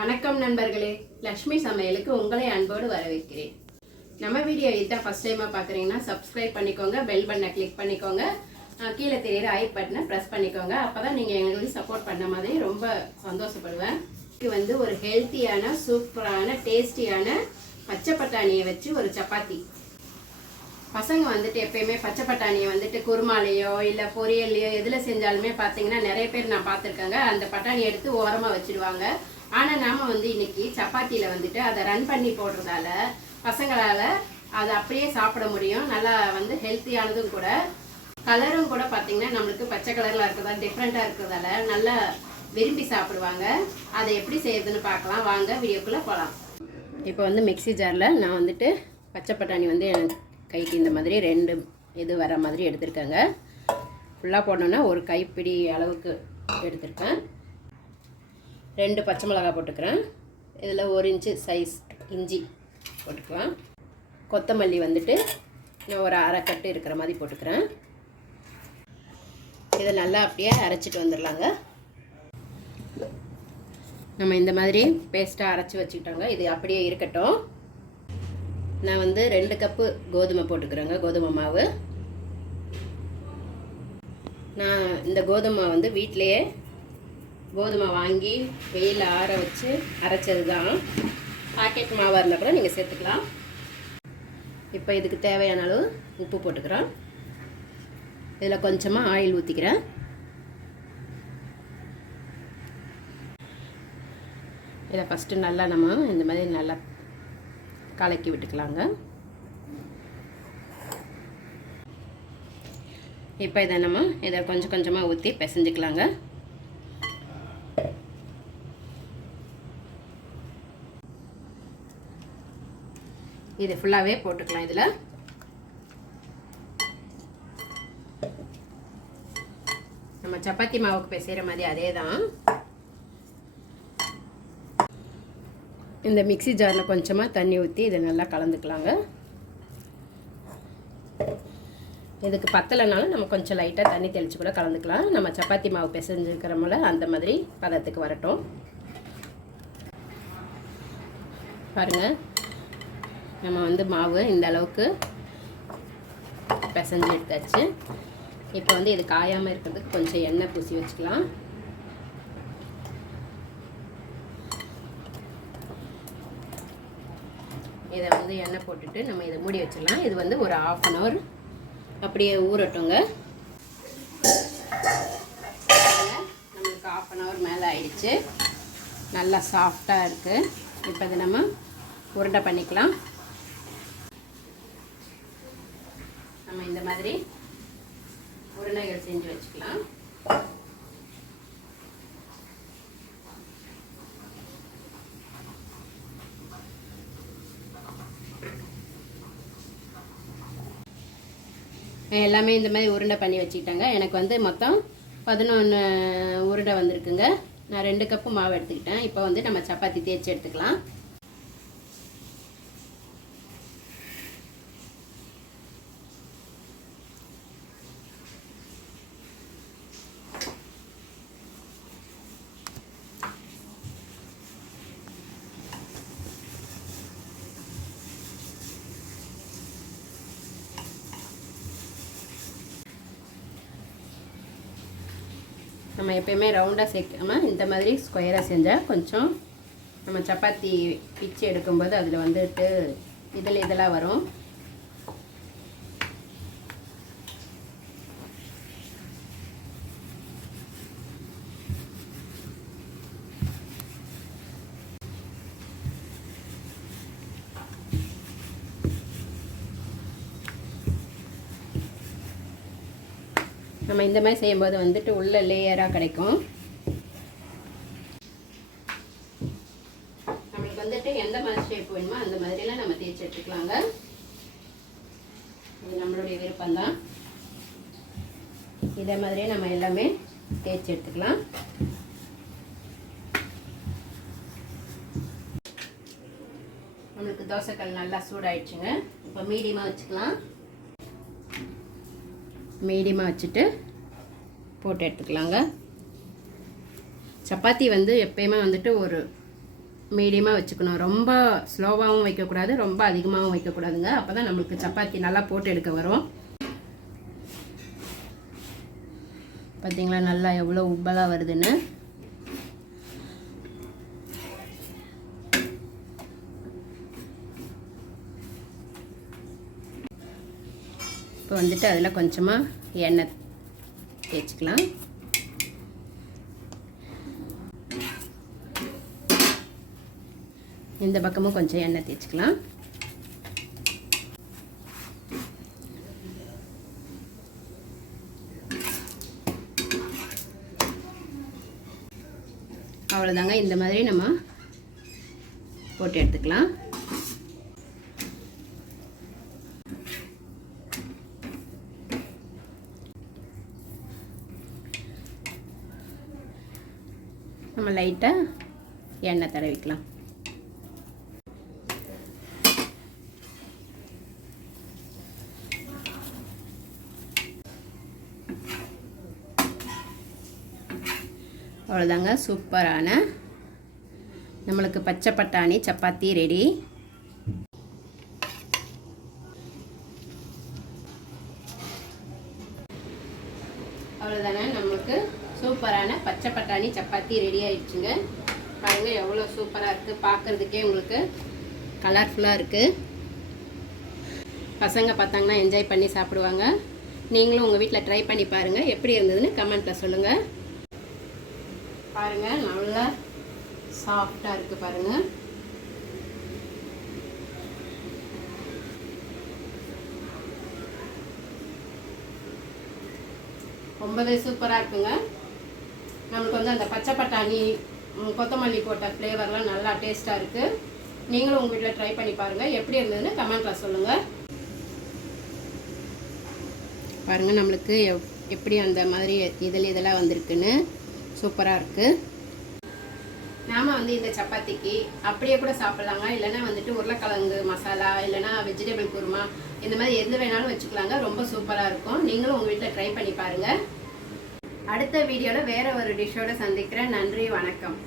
வணக்கம் நண்பர்களே, லக்ஷ்மி சமையலுக்கு உங்களை அன்போடு வரவேற்கிறேன். நம்ம வீடியோ இதான் ஃபர்ஸ்ட் டைமாக பார்க்குறீங்கன்னா சப்ஸ்கிரைப் பண்ணிக்கோங்க, பெல் பட்டனை கிளிக் பண்ணிக்கோங்க, கீழே தெரியுற ஐ பட்டனை ப்ரெஸ் பண்ணிக்கோங்க. அப்போ தான் நீங்கள் எங்களுக்கு சப்போர்ட் பண்ண மாதிரி ரொம்ப சந்தோஷப்படுவேன். இது வந்து ஒரு ஹெல்த்தியான சூப்பரான டேஸ்டியான பச்சை பட்டாணியை வச்சு ஒரு சப்பாத்தி. பசங்க வந்துட்டு எப்பயுமே பச்சை பட்டாணியை வந்துட்டு குருமாலையோ இல்லை பொரியல்லையோ எதில் செஞ்சாலுமே பார்த்தீங்கன்னா நிறைய பேர் நான் பார்த்துருக்கேங்க, அந்த பட்டாணி எடுத்து ஓரமாக வச்சுடுவாங்க. ஆனால் நாம் வந்து இன்னைக்கு சப்பாத்தியில் வந்துட்டு அதை ரன் பண்ணி போடுறதால பசங்களால் அதை அப்படியே சாப்பிட முடியும். நல்லா வந்து ஹெல்த்தியானதும் கூட, கலரும் கூட பார்த்தீங்கன்னா நம்மளுக்கு பச்சை கலரில் இருக்கிறதால டிஃப்ரெண்ட்டாக இருக்கிறதால நல்லா விரும்பி சாப்பிடுவாங்க. அதை எப்படி செய்யறதுன்னு பார்க்கலாம், வாங்க வீடியோக்குள்ளே போகலாம். இப்போ வந்து மிக்ஸி ஜாரில் நான் வந்துட்டு பச்சை பட்டாணி வந்து கைக்கு இந்த மாதிரி 2 இது வர மாதிரி எடுத்திருக்கேங்க. ஃபுல்லாக போடணுன்னா ஒரு கைப்பிடி அளவுக்கு எடுத்திருக்கேன். 2 பச்சை மிளகாய் போட்டுக்கிறேன். இதில் 1 இன்ச்சு சைஸ் இஞ்சி போட்டுக்கலாம். கொத்தமல்லி வந்துட்டு நான் ஒரு அரை கட்டு இருக்கிற மாதிரி போட்டுக்கிறேன். இதை நல்லா அப்படியே அரைச்சிட்டு வந்துடலாங்க. நம்ம இந்த மாதிரி பேஸ்ட்டாக அரைச்சி வச்சுக்கிட்டோங்க. இது அப்படியே இருக்கட்டும். நான் வந்து 2 கப்பு கோதுமை போட்டுக்கிறேங்க, கோதுமை மாவு. நான் இந்த கோதுமை வந்து வீட்டிலையே கோதுமை வாங்கி வெயில் ஆற வச்சு அரைச்சது தான். பாக்கெட் மாவாக இருந்தால் கூட நீங்கள் சேர்த்துக்கலாம். இப்போ இதுக்கு தேவையான அளவு உப்பு போட்டுக்கிறோம். இதில் கொஞ்சமாக ஆயில் ஊற்றிக்கிறேன். இதை ஃபஸ்ட்டு நல்லா நம்ம இந்த மாதிரி நல்லா கலக்கி விட்டுக்கலாங்க. இப்போ இதை நம்ம இதை கொஞ்சம் கொஞ்சமாக ஊற்றி பிசைஞ்சிக்கலாங்க. இது ஃபுல்லாகவே போட்டுக்கலாம். இதில் நம்ம சப்பாத்தி மாவுக்கு பிசைகிற மாதிரி அதே தான். இந்த மிக்ஸி ஜாரில் கொஞ்சமாக தண்ணி ஊற்றி இதை நல்லா கலந்துக்கலாங்க. இதுக்கு பத்தலைனாலும் நம்ம கொஞ்சம் லைட்டாக தண்ணி தெளித்து கூட கலந்துக்கலாம். நம்ம சப்பாத்தி மாவு பிசைஞ்சுக்கிறோம்ல அந்த மாதிரி பதத்துக்கு வரட்டும். பாருங்கள், நம்ம வந்து மாவு இந்த அளவுக்கு பிசைஞ்சு எடுத்தாச்சு. இப்போ வந்து இது காயாமல் இருக்கிறதுக்கு கொஞ்சம் எண்ணெய் பூசி வச்சுக்கலாம். இதை வந்து எண்ணெய் போட்டுட்டு நம்ம இதை மூடி வச்சிடலாம். இது வந்து ஒரு 1/2 அன் ஹவர் அப்படியே ஊறட்டுங்க. நம்மளுக்கு 1/2 அன் ஹவர் மேலே ஆயிடுச்சு. நல்லா சாஃப்டாக இருக்குது. இப்போ இதை நம்ம உருண்டை பண்ணிக்கலாம். நம்ம இந்த மாதிரி உருண்டைகள் செஞ்சு வச்சுக்கலாம். எல்லாமே இந்த மாதிரி உருண்டை பண்ணி வச்சுக்கிட்டாங்க. எனக்கு வந்து மொத்தம் 11 உருண்டை வந்திருக்குங்க. நான் 2 கப்பு மாவு எடுத்துக்கிட்டேன். இப்போ வந்து நம்ம சப்பாத்தி தேய்ச்சி எடுத்துக்கலாம். நம்ம எப்பயுமே ரவுண்டாக சேர்க்காமல் இந்த மாதிரி ஸ்கொயராக செஞ்சால் கொஞ்சம் நம்ம சப்பாத்தி பிச்சு எடுக்கும்போது அதில் வந்துட்டு இதெல்லாம் வரும். நம்ம இந்த மாதிரி செய்யும்போது வந்துட்டு உள்ள லேயராக கிடைக்கும். நம்மளுக்கு வந்துட்டு எந்த மாதிரி ஷேப் வேணுமோ அந்த மாதிரிலாம் நம்ம தேய்ச்சி எடுத்துக்கலாங்க. இது நம்மளுடைய விருப்பம்தான். இதே மாதிரியே நம்ம எல்லாமே தேய்ச்சி எடுத்துக்கலாம். நம்மளுக்கு தோசைக்கல் நல்லா சூடாயிடுச்சுங்க. இப்போ மீடியமாக வச்சுக்கலாம். மீடியமாக வச்சுட்டு போட்டு எடுத்துக்கலாங்க. சப்பாத்தி வந்து எப்பயுமே வந்துட்டு ஒரு மீடியமாக வச்சுக்கணும். ரொம்ப ஸ்லோவாகவும் வைக்கக்கூடாது, ரொம்ப அதிகமாகவும் வைக்கக்கூடாதுங்க. அப்போ தான் நம்மளுக்கு சப்பாத்தி நல்லா போட்டு எடுக்க வரும். பார்த்தீங்களா நல்லா எவ்வளோ உப்பலாக வருதுன்னு. இப்போ வந்துட்டு அதில் கொஞ்சமாக எண்ணெய் தேய்ச்சிக்கலாம். இந்த பக்கமும் கொஞ்சம் எண்ணெய் தேய்ச்சிக்கலாம். அவ்வளோதாங்க. இந்த மாதிரி நம்ம போட்டு எடுத்துக்கலாம். நம்ம லைட்டாக எண்ணெய் தடவிக்கலாம். அவ்வளோதாங்க, சூப்பரான நம்மளுக்கு பச்சை பட்டாணி சப்பாத்தி ரெடி. அவ்வளோதானே, நம்மளுக்கு சூப்பரான பச்சை பட்டாணி சப்பாத்தி ரெடி ஆயிடுச்சுங்க. பாருங்கள் எவ்வளோ சூப்பராக இருக்குது, பார்க்குறதுக்கே உங்களுக்கு கலர்ஃபுல்லாக இருக்குது. பசங்க பார்த்தாங்கன்னா என்ஜாய் பண்ணி சாப்பிடுவாங்க. நீங்களும் உங்கள் வீட்டில் ட்ரை பண்ணி பாருங்கள். எப்படி இருந்ததுன்னு கமெண்ட்டில் சொல்லுங்கள். பாருங்கள் நல்லா சாஃப்டாக இருக்குது பாருங்கள். ரொம்பவே சூப்பராக இருக்குங்க. நம்மளுக்கு வந்து அந்த பச்சை பட்டாணி கொத்தமல்லி போட்ட ஃப்ளேவர்லாம் நல்லா டேஸ்ட்டாக இருக்குது. நீங்களும் உங்கள் வீட்டில் ட்ரை பண்ணி பாருங்கள். எப்படி இருந்ததுன்னு கமெண்ட்டில் சொல்லுங்கள். பாருங்கள் நம்மளுக்கு எப்படி அந்த மாதிரி இதெல்லாம் வந்திருக்குன்னு சூப்பராக இருக்குது. நாம் வந்து இந்த சப்பாத்திக்கு அப்படியே கூட சாப்பிட்லாங்க. இல்லைனா வந்துட்டு உருளைக்கிழங்கு மசாலா இல்லைனா வெஜிடபிள் குருமா இந்த மாதிரி எது வேணாலும் வச்சுக்கலாங்க. ரொம்ப சூப்பராக இருக்கும். நீங்களும் உங்கள் வீட்டில் ட்ரை பண்ணி பாருங்கள். அடுத்த வீடியோவில் வேறு ஒரு டிஷ்ஷோடு சந்திக்கிறேன். நன்றி, வணக்கம்.